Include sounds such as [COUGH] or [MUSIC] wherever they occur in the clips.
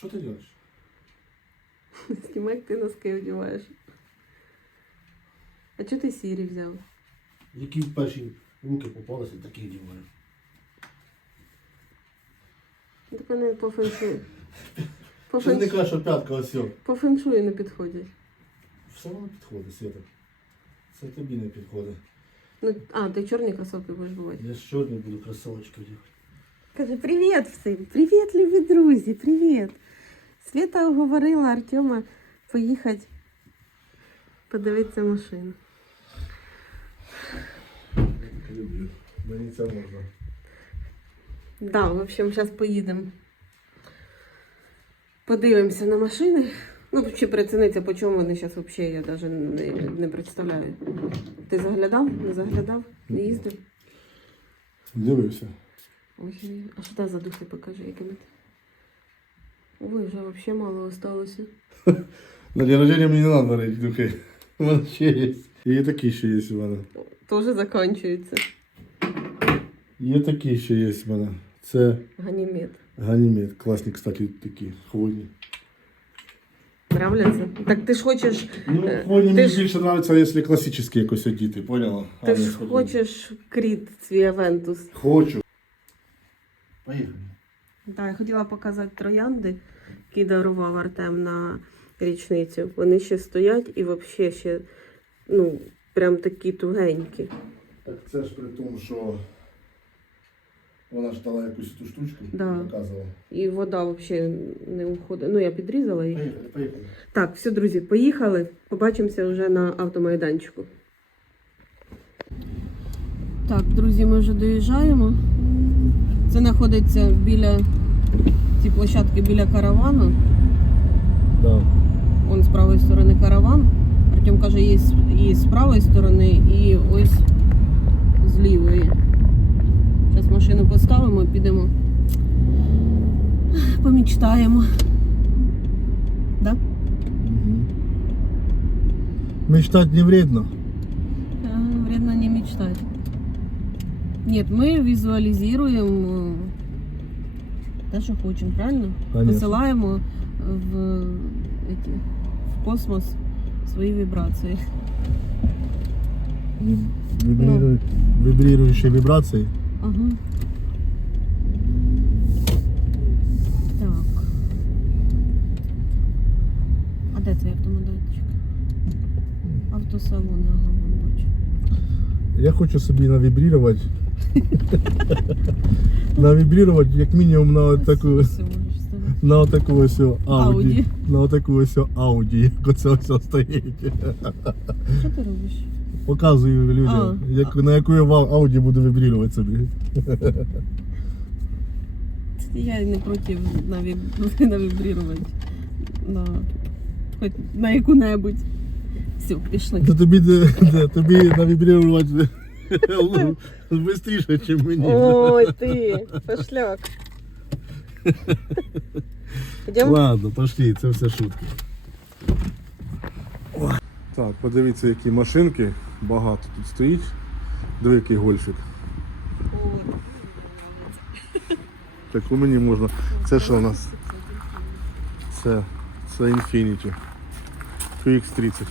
Що ти робиш? [LAUGHS] Знімай, як ти носки одягаєш. А чого ти сірі взяв? Які в перші руки попалися, такі діваю. Так вони по феншую. [LAUGHS] По, Що не фенш... кажеш, що п'ятка ось. о. по феншую не підходять. Все одно підходить, Свята. Це тобі не підходить. Ну, а, ти чорні кросовки будеш бувати. Я ж чорний буду кросовочки одягати. Каже, привіт всім! Привіт, любі друзі, привіт! Свята уговорила Артема поїхати подивитися машину. Люблю. Мені це можна. Да, в общем, зараз поїдемо. Подивимося на машини. Ну, чи приціниться, по чому вони зараз взагалі, я навіть не, не представляю. Ти заглядав? Не заглядав? Не їздив? Дивився. Ой, а що це за духи покажи, якими ти? Ой, вже взагалі мало осталося. [LAUGHS] На день рождения мені не треба варити духи. [LAUGHS] У мене ще є. І такі ще є у мене. Тоже закінчується. Є такі ще є в мене. Це Ганімед. ганімед. Класні, кстати, такі хвойні. Нравляться? Так ти ж хочеш, Ну, Е, хвойні мені ж- більше подобається, якщо класичні якось одіти, поняла? Ти ж хочеш кріт свій Авентус. Хочу. Поїхали. Так, я хотіла показати троянди, які дарував Артем на річницю. Вони ще стоять і взагалі ще, ну, прям такі тугенькі. Так це ж при тому, що вона ж дала якусь ту штучку, Да. показувала. І вода взагалі не уходить. Ну, я підрізала її. Поїхали, поїхали. Так, все, друзі, поїхали. Побачимося вже на автомайданчику. Так, друзі, ми вже доїжджаємо. Це знаходиться біля ці площадки біля каравану. Да. Вон з правої сторони караван. Артем каже, є і з правої сторони, і ось з лівої. Зараз машину поставимо, підемо. Помічтаємо. Да? Мечтать не вредно. Да, вредно не мечтать. Нет, мы визуализируем э, те, що хочемо, правильно? Конечно. Посилаємо в, эти, в космос свої вібрації. Вибрируй- Вибрирующие вибрации. Ага. Так. А де твій автоматчик? Автосалон, ага, вон бачу. Я хочу собі [LAUGHS] навібрувати. навібрувати як мінімум на таку Всього ж з тебе. на таку ось Audi. Audi. На таку ось Audi, як оце ось стоїть. Що ти робиш? Показую людям, А. як, на яку я ва- Audi буду вибрірувати собі. Я не проти наві... [LAUGHS] навібрувати на хоч на яку-небудь. Все, пішли. То тобі, де, де, тобі навібрірувати швидше, ніж мені. Ой, ти, пошляк. Йдемо? Ладно, пошли, це все шутки. Так, подивіться, які машинки. Багато тут стоїть. Диви, який гольфік. Таку мені можна. Це що у нас? Це, це Infinity. QX30.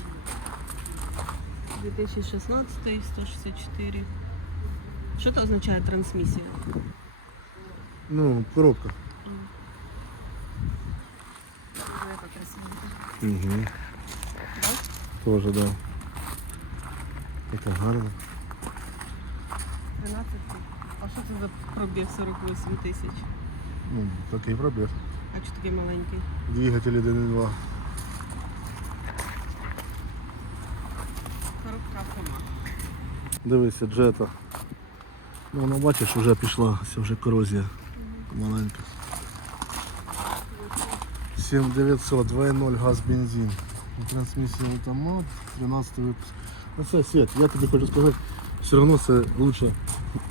2016, 164. Що це означає трансмісія? Ну, коробка. Яка красива. Угу. Тоже, да. Яка гарна. 13. А що це за пробіг 48 тисяч? Ну, такий пробіг. А чи такий маленький? Двигатель 1.2. Дивися, джета. Ну, ну бачиш, вже пішла, це вже корозія маленька. 7900, 2.0 газ, бензин. Трансмісія автомат, 13 випуск. Ну це Свет, я тобі хочу сказати, все одно це лучше,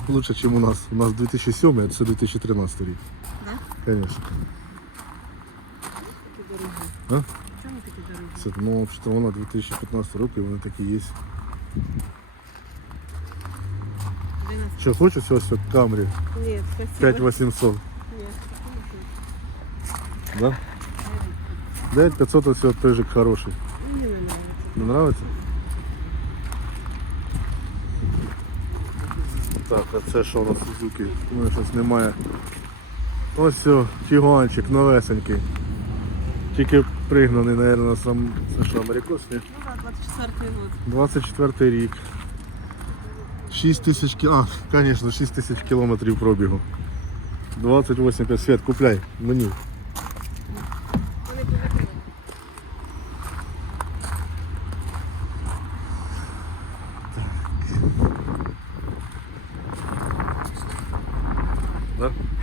лучше, ніж у нас. У нас 2007, а це 2013 рік. Да? Звісно. А? Чому такі дорогі? Це, ну, що вона 2015 року, і вони такі є. 11. Що хочеш ось от Камрі Ні, спасибо. 5800, Ні, да? 9500 ось от пижик хороший. Мені не подобається. Не нравится? Так, а це що у нас Сузуки? У мене щось немає. Ось все, фігуанчик новесенький. Тільки пригнаний, мабуть, сам. Це що, Америкос? Ні? Ну так, 24 год. 24 рік. 6 тисяч кі... А, звісно, 6 тисяч кілометрів пробігу. 28 пять світ, купляй мені. Так. Да?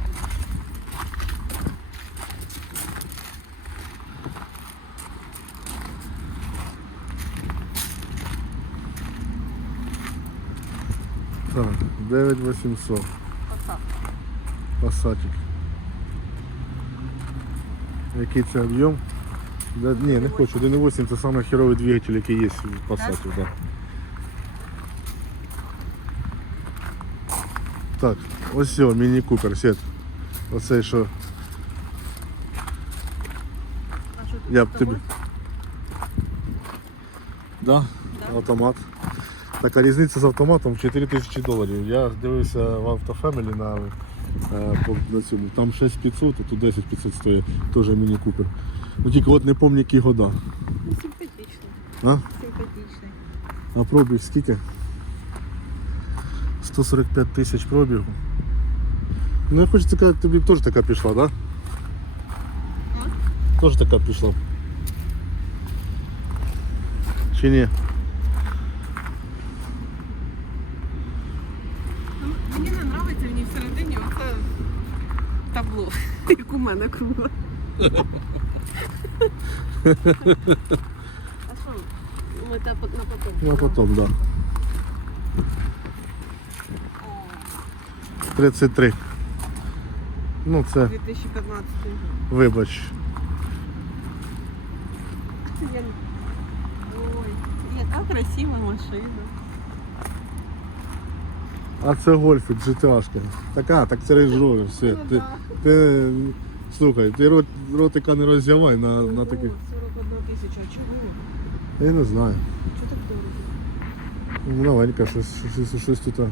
9800. Посадка. Пасатик. Який це об'єм? Да, ні, не хочу. 1.8 це самий херовий двигатель, який є в Passat. Да. Так, ось все, міні Купер, сет. Оцей що. А що тут Я б з тобі. тобою? Да, Да. автомат. Така різниця з автоматом в 4 тисячі доларів. Я дивився в автофемелі на, е, на цьому. Там 6500, а тут 10500 стоїть, теж міні Купер. Ну тільки от не пам'ятаю, які года. Симпатичний. А? Симпатичний. А пробіг скільки? 145 тисяч пробігу. Ну я хочу сказати, тобі теж така пішла, так? Да? Теж така пішла. Чи ні? Ну, Мені не подобається в ній всередині оце табло, як у мене кругле. А що? Ми та по- на потом. Ну а потім, так. Да. 33. Ну це, 2015 вибач. Я... Ой, яка красива машина. А це гольфик, GTAшка. Така, так це Range все. Ну, Ти, да. ти, слухай, ти рот, ротика не роздявай на, на Ого, таких. 41 тисяча, а чого? Я не знаю. Чого так дорого? Ну, Новенька, щось, щось, щось тут. а,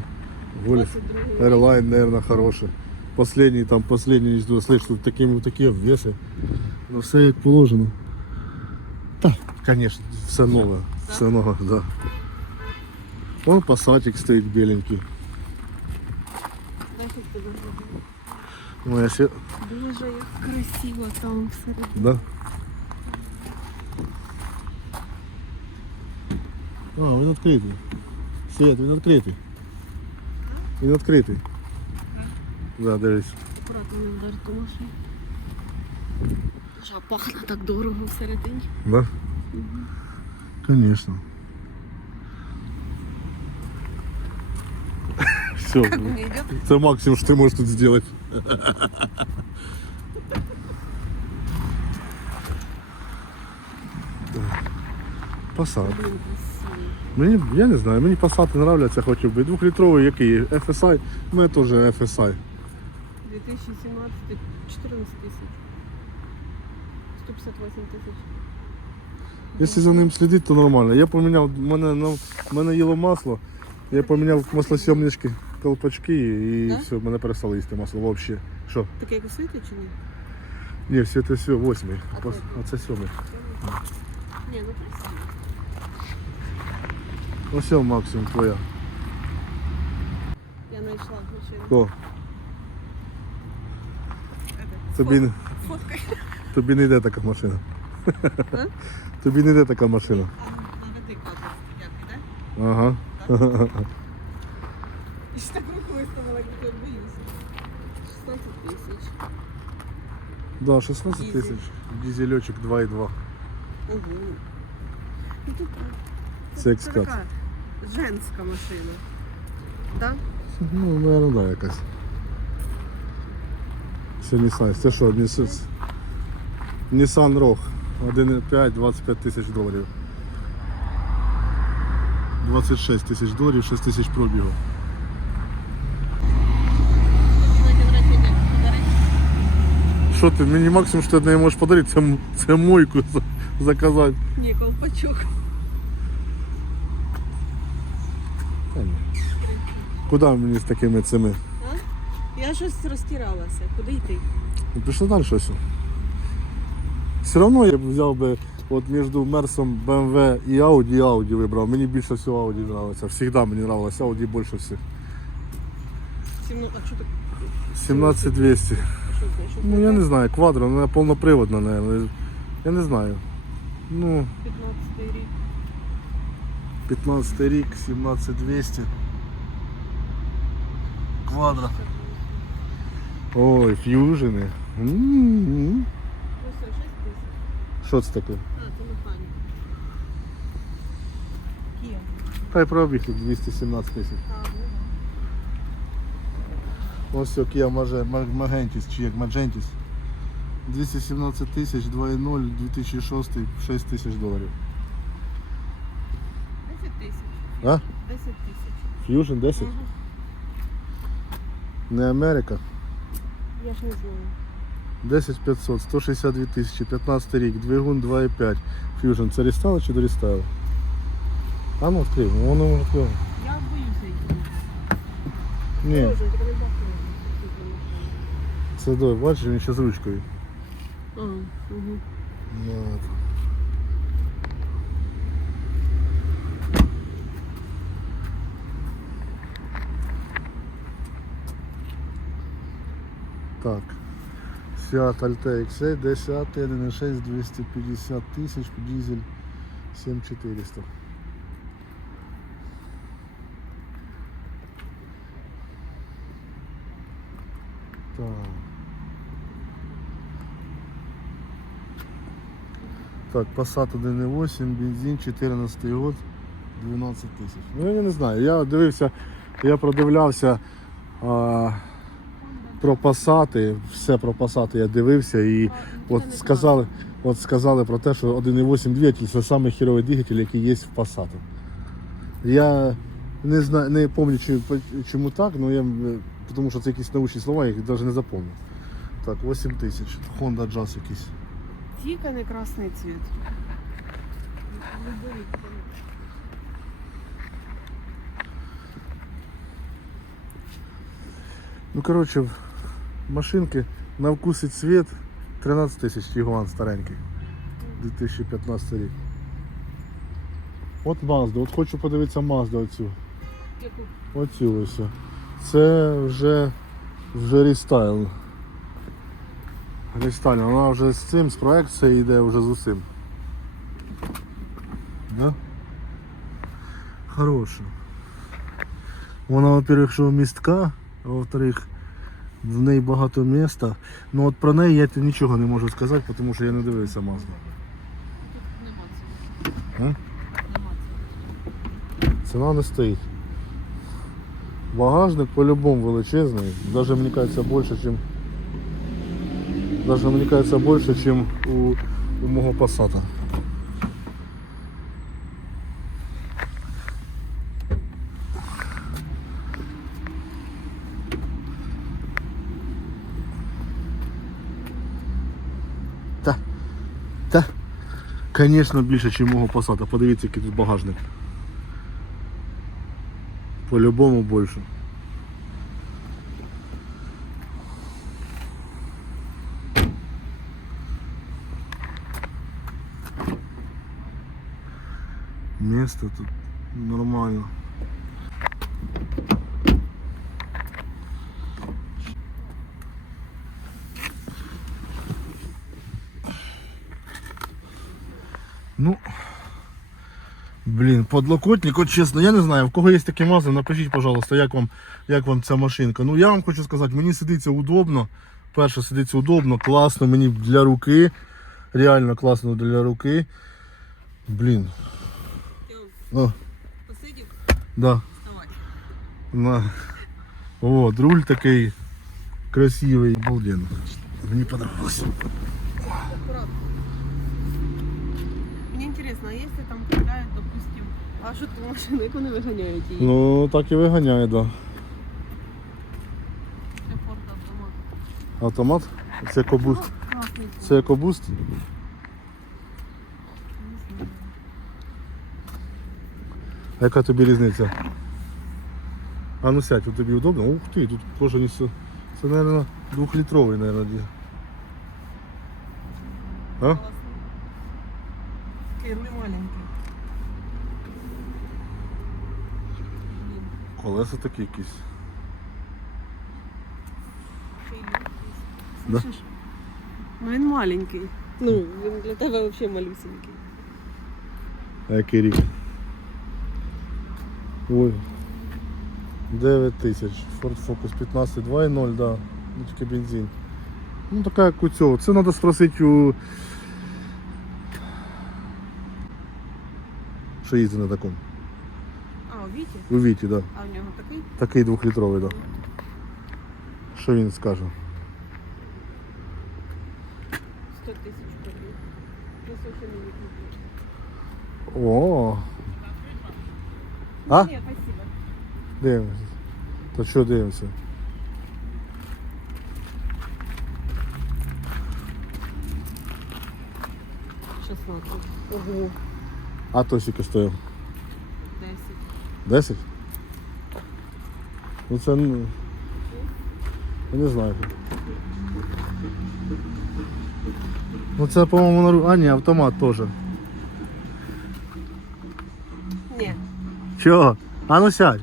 Гольф. 22 Airline, наверное, хороший. Последний, там, последний, жду, слышь, тут такие, такі обвеси. Ну все як положено. Так, конечно, все нове. Все нове, да. Вон пасатик стоїть біленький. Дай хоч тебе зроблю. Моя ще, Боже, як красиво там всередині. да? А, він відкритий. Свет, він відкритий. Він відкритий. Да, дивись. Аккуратно не вдар ту машину. Жа пахне так дорого всередині. Да? Конечно. Все. Это максимум, что ты можешь тут сделать. Посад. Мені, я не знаю, мені посади нравляться, хочу би. Двохлітровий який? FSI. У мене теж FSI. 2017 14 тисяч. 158 тисяч. Якщо за ним слідити, то нормально. Я поміняв, в мене, ну, в мене їло масло, я поміняв маслосьомнички, колпачки і Да? все, мене перестало їсти масло взагалі. Що? Таке як у світі чи ні? Ні, все це все, восьмий, А а, це? сьомий. Ні, ну красиво. Ось сьом максимум твоя. Я знайшла машину. Ко, тобі, Фоткай. тобі не йде така машина. А? Тобі не йде така машина. А, наведи кадр. Як іде? Ага. І ж так руку виставила, як я боюсь. 16 тисяч. Да, 16 Дизель. тисяч. Дізельочок 2,2. Ого. Ну, тут, Це екскат. така женська машина. Да? Ну, наверное, да, якась. Це Nissan. Це що, Nissan, Nissan Rogue. 1,5, 25 тисяч доларів. 26 тисяч доларів, 6 тисяч пробігу. Що ти, мені максимум, що ти неї можеш подарити, це, це мойку за- заказати. Ні, колпачок. Куди мені з такими цими? Я щось розтиралася. Куди йти? Ну, Пішли далі щось. Все одно я б взяв би от між Мерсом, BMW і Audi, і Audi вибрав. Мені більше всього Audi подобається. Всегда мені нравилось Audi більше всіх. Сімно... А що так? 17200. Що це? Що Ну я не знаю, квадро, вона повноприводна, наверное. Я не знаю. Ну, 15 рік. 15 рік, 17200. Квадро. Ой, ф'южини. М-м-м. Ось 6 тисяч. Що це таке? А, це механік. Кія. Та й пробіг тут 217 тисяч. А, ну Ось як я може Магентіс чи як Маджентіс. 217 тисяч, 2.0, 2006, 6 тисяч доларів. да. 10 тисяч. А? 10 тисяч. Fusion 10? Мгм. Не Америка. Я ж не знаю. 10 500, 162 тисячі, 15 рік, двигун 2.5. Fusion. Це рестайло чи дорестайло? А ну відкрив, ну воно може відкрив. Я боюся їх. Ні, Боже, до, бачиш, він ще з ручкою. А, угу. Ну, Так. Fiat Altea XA 10 1.6 250 тисяч, дизель 7400. Так. Так, Passat 1.8, бензин, 14 год, 12 тисяч. Ну я не знаю. Я дивився, я продивлявся а, про Passat, все про Passat я дивився і от сказали, от сказали про те, що 1.8 двигатель це самий хіровий двигатель, який є в Passat. Я не знаю, не пам'ятаю чому так, але я, е, тому що це якісь научні слова, я їх навіть не запам'ятаю. Так, 8 тисяч. Honda Jazz якийсь. Тільки не красний цвіт. Ну, коротше, машинки на вкус і цвіт 13 тисяч Тігуан старенький. 2015 рік. От Mazda, от хочу подивитися Mazda оцю. Яку? Оцю ось. Це вже вже рестайл. Рестайл, вона вже з цим, з проекцією йде вже з усім. Да? Хороша. Вона, во-первых, що містка, а во-вторых, в неї багато міста. Ну от про неї я нічого не можу сказати, тому що я не дивився Mazda. Тут. Ціна не стоїть. Багажник по-любому величезний. Даже мені кажется більше, чим Даже мені кажется більше, чим у, у мого Passata. Та, та, Звісно, більше, ніж мого Passata. Подивіться, який тут багажник. По-любому больше. Место тут нормально. Ну, Блін, подлокотник, от чесно, я не знаю, в кого є таке масло, напишіть, пожалуйста, як вам, як вам ця машинка. Ну я вам хочу сказати, мені сидиться удобно. Перше сидиться удобно, класно, мені для руки. Реально класно для руки. Блін. О, Посидів, да. вставай. На. От, руль такий красивий. Обалденно. Мені подобалося. Аккуратно. Мені інтересно, а якщо там купляють, допустим, вашу ту машину, як вони виганяють її? Ну, так і виганяє, да. Для Форд автомат. Автомат? Це екобуст. Це екобуст. А яка тобі різниця? А ну сядь, тобі удобно? Ух ти, тут кожен із... Це, мабуть, двохлітровий, мабуть. А? Такий не маленький. Колеса такі якісь. Да. Слышиш? Ну він маленький. Ну, він для тебе взагалі малюсенький. А який рік? Ой. 9 тисяч. Ford Focus 15, 2.0, да. Ну тільки бензин. Ну така як у цього. Це треба спросити у. Що їздить на такому? А, у Віті? У Віті, да. А в нього такий? Такий двохлітровий, да. Що він скаже? 100 тисяч викупив. О. А? Ні, спасибо. Дивимося. То що дивимося? Ого, А то скільки стоїв? десять. 10? Ну це ну, я не знаю. Ну це, по-моєму, на ру- А, ні, автомат теж. Ні. Чого? А ну сядь.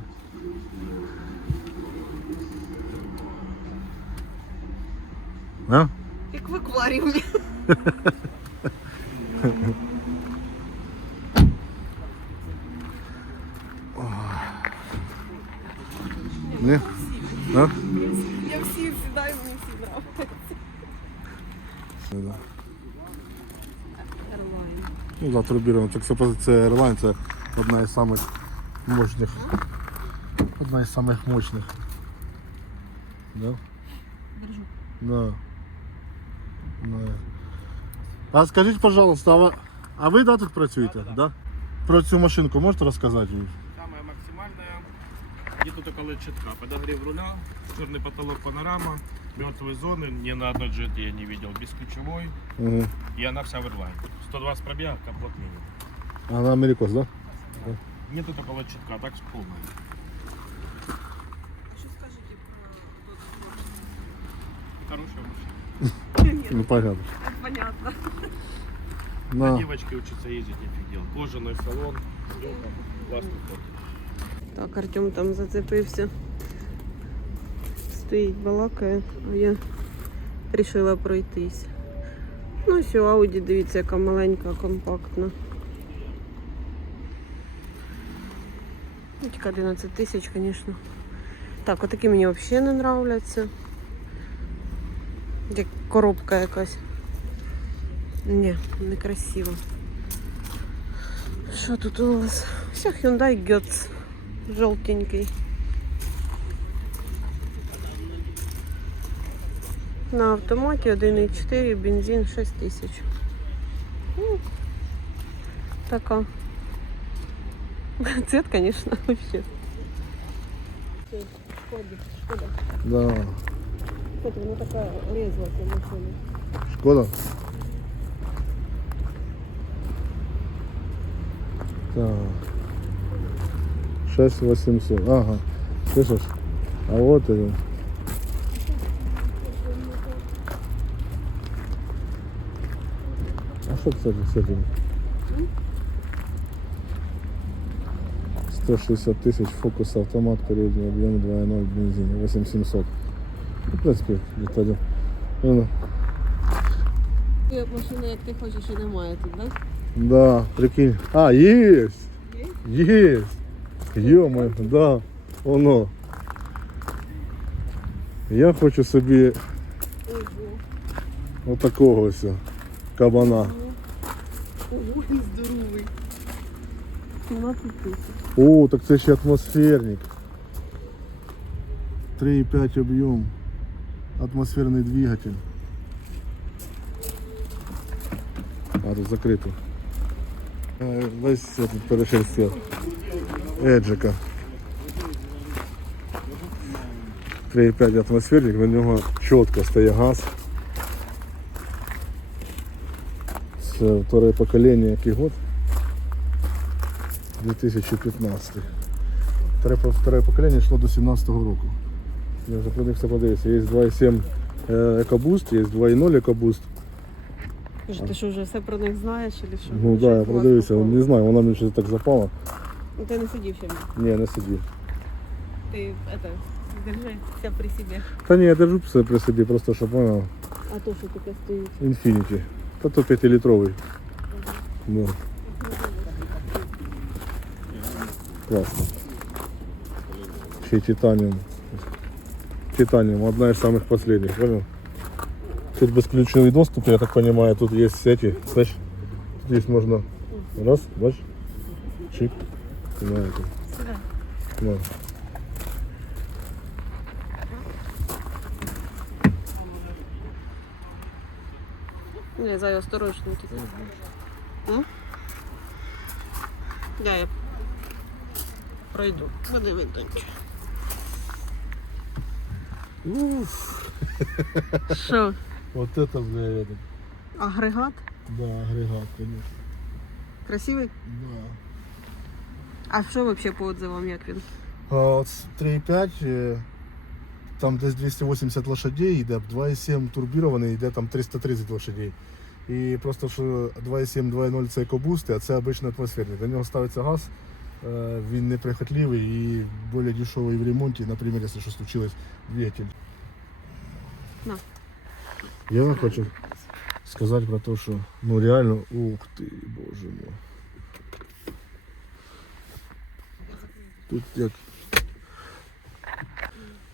А? Як в акваріумі. Ні? А? Я всі сідаю, мені всі. Да. Ну да, турбіровано. Так це, це Airline, це одна із самих мощних. Одна із самих мощних. Да? Держу. Да. Да. А скажіть, пожалуйста, а ви, а ви да, тут працюєте? Да? Про цю машинку можете розказати? Самая максимальная. Нету только летчатка. Подогрев руля, черный потолок панорама, мертвые зоны. Ни на одной джете я не видел бесключевой. Угу. И она вся в Airline. 120 пробег, капот минут. А на Америкос, да? Нету только летчатка, а так полная. Що скажете Хорошая машина. про... Ні, Ну понятно. [LAUGHS] так понятно. На На. девочки учатся ездить офигел. Кожаный салон, лёгко, классный ход. Так, Артем там зацепився. Стоїть, балакає, а я вирішила пройтись. Ну, ось у Ауді, дивіться, яка маленька, компактна. Ну, Тільки 11 тисяч, звісно. Так, отакі мені взагалі не нравляться. Як коробка якась. Ні, некрасиво. Що тут у вас? Все Hyundai Getz. Желтенький. На автоматі 1,4, бензин 6 тисяч. Ну, така. [LAUGHS] Цвет, конечно, [LAUGHS] вообще. Шкода, шкода. Да. Кстати, вона така резла ця машина. Шкода? Так. 6800. Ага. Слышишь? А вот и. А что, кстати, с этим? 160 тысяч фокус автомат передний объем 2.0 бензин 8700 ну, в принципе где-то один ну, Ти машина, як ти хочеш, і немає тут, так? Да, прикинь. А, есть! Есть! Ё-моё, да, воно. Я хочу собі Ого. отакого ось кабана. Ого, він [LAUGHS] здоровий. 17 тисяч. О, так це ще атмосферник. 3,5 об'єм. Атмосферний двигатель. А, тут закрито. Е, Весь этот перешерстя. Еджика. 3,5 атмосферник, на нього чітко стає газ. Це второе покоління, який год? 2015. Вторе, по- вторе покоління йшло до 17-го року. Я вже про них все подивився. Є 2.7 е, EcoBoost, є 2.0 EcoBoost. Боже, Ти що вже все про них знаєш чи що? Ну так, да, я продивився, не знаю, вона мені щось так запала. Ну ти не сидів ще. Ні, не сидів. Ти это, держи все при себе. Та ні, я держу все при собі, просто щоб вона А то, що таке стоїть. Infinity. Та то 5-літровий. Ну. Класно. Ще й титаніум. Титаниум, одна из самых последних, понял? Тут бесключевый доступ, я так понимаю, тут есть эти, тут есть можно, раз, бачишь, чик, на это, на. Не, зай осторожно тільки. М? Я, я пройду. Буде видно. Уф, Що? вот это, бля, это, Агрегат? да, агрегат, конечно, Красивий? да. А що взагалі по отзывам, як він? А, от з 3.5, е, там десь 280 лошадей йде, 2.7 турбірований йде там 330 лошадей. І просто що 2.7, 2.0 це екобусти, а це обичний атмосферний. До нього ставиться газ, е, він неприхотливий і більш дешевий в ремонті, наприклад, якщо що случилось, двигатель. На. Я вам хочу сказати про те, що ну реально, ух ти, боже мой. Тут як.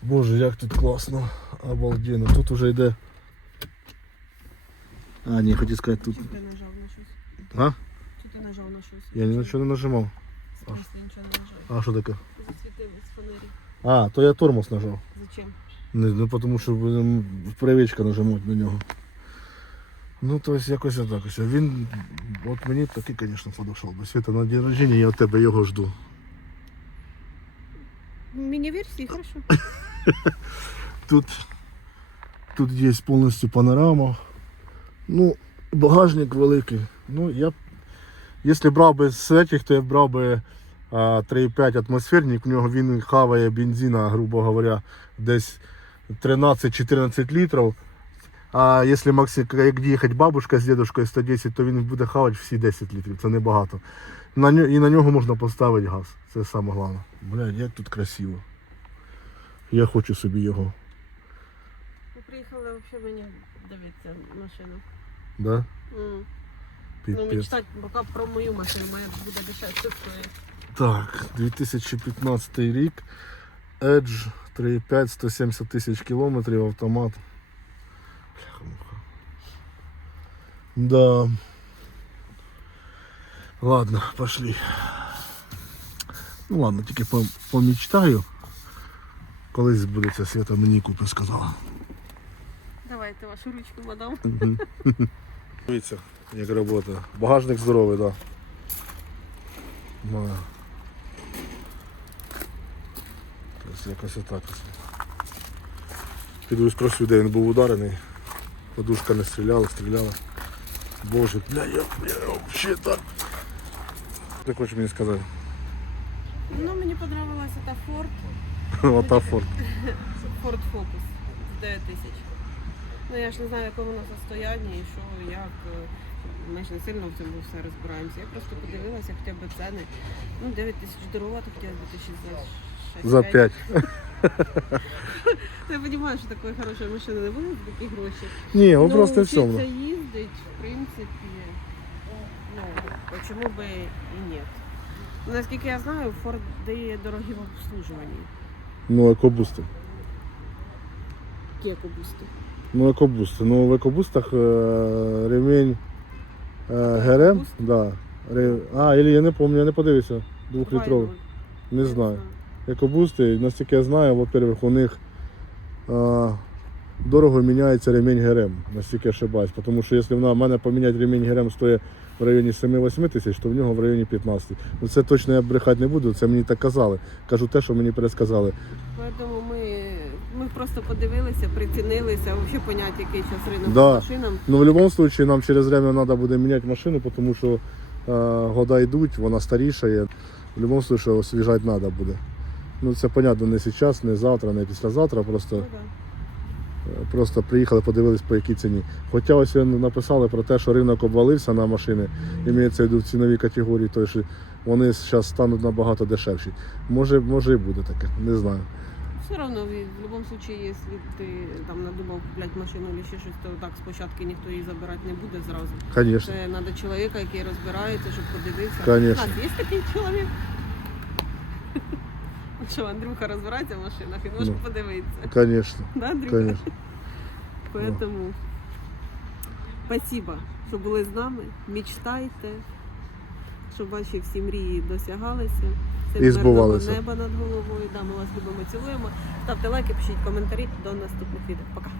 Боже, як тут класно, обалденно. Тут уже йде. А, ні, хотів сказати тут. Чи ти нажав на щось? А? Чи ти нажав на щось? Я ні на що не нажимав. Нічого не нажав. А що таке? Засвітились фонарі. А, то я тормоз нажав. Зачем? Не, ну тому що будемо привичка нажимати на нього. Ну, то есть якось отак ось. Він, от мені такий, звісно, подошов би. Світа, на день рождения я від тебе його жду. Міні-версії, хорошо. [LAUGHS] Тут, тут є повністю панорама. Ну, багажник великий. Ну, я б, якщо брав би з цих, то я б брав би 3,5 атмосферник. В нього він хаває бензина, грубо говоря, десь 13-14 літрів. А якщо Максим, як їхати бабушка з дідушкою 110, то він буде хавати всі 10 літрів. Це небагато. На нього, і на нього можна поставити газ. Це саме головне. Блядь, як тут красиво. Я хочу собі його. Ми приїхали взагалі мені дивитися машину. Да? М. Ну, мечтати поки про мою машину, моя буде дешевше стоїть. Так, 2015 рік. Edge 3.5, 170 тисяч кілометрів, автомат. Да. Ладно, пошли. Ну ладно, тільки помічтаю. Колись буде ця свята мені купи сказала. Давайте вашу ручку, мадам. [LAUGHS] Дивіться, як робота. Багажник здоровий, так. Да. Тобто якось отак. Піду спросю, де він був ударений. Подушка не стріляла, стріляла. Боже, бля, я, бля, вообще так. Ти хочеш мені сказати? Ну, мені подобалася та Ford, [LAUGHS] Ота форт. Ford Focus з 9 тисяч. Ну я ж не знаю, якому воно состоянні і що, як. е, Ми ж не сильно в цьому все розбираємося. Я просто подивилася хоча б ціни. Ну, 9 тисяч дорого, то хотіла б тисяч за 6 За 5. Я розумію, що такої хорошої машини не було такі гроші. Ні, вопрос не в вчиться їздить, в принципі, ну, чому би і ні. Ну, Наскільки я знаю, Ford дає дорогі в обслужуванні. Ну, екобусти. Які кубусти. Ну, екобусти. Ну, в екобустах е, ремінь е, ГРМ. Да. Ре- А, или я не пам'ятаю, я не подивився. Двохлітровий. Не знаю. Екобусти, наскільки я знаю, во-первых, у них а, дорого міняється ремінь ГРМ, наскільки я ошибаюсь. Тому що якщо вона- в мене поміняти ремінь ГРМ стоїть в районі 7-8 тисяч, то в нього в районі 15. Ну це точно я брехати не буду, це мені так казали. Кажу те, що мені пересказали. Поэтому ми просто подивилися, прицінилися, взагалі поняття, який час ринок Да. по машинам. Ну, в будь-якому випадку нам через время треба буде міняти машину, тому що е, года йдуть, вона старішає. В будь-якому випадку освіжати треба буде. Ну це понятно, не зараз, не завтра, не післязавтра, просто, Ну, да. е, просто приїхали, подивились по якій ціні. Хоча ось ви написали про те, що ринок обвалився на машини, імеється в виду в ціновій категорії, то що вони зараз стануть набагато дешевші. Може, може і буде таке, не знаю. Все одно, в будь-якому випадку, якщо ти там надумав купляти машину чи ще щось, то так спочатку ніхто її забирати не буде зразу. Звісно, Це треба чоловіка, який розбирається, щоб подивитися. Конечно. У нас є такий чоловік. От Що Андрюха розбирається в машинах, він може Ну. подивитися. звісно, Да, Андрюха? звісно. [LAUGHS] Поэтому спасибо, що були з нами. Мечтайте, щоб ваші всі мрії досягалися. І збувалися. неба над головою. Да, ми вас любимо, цілуємо. Ставте лайки, пишіть коментарі. До наступних відео. Пока.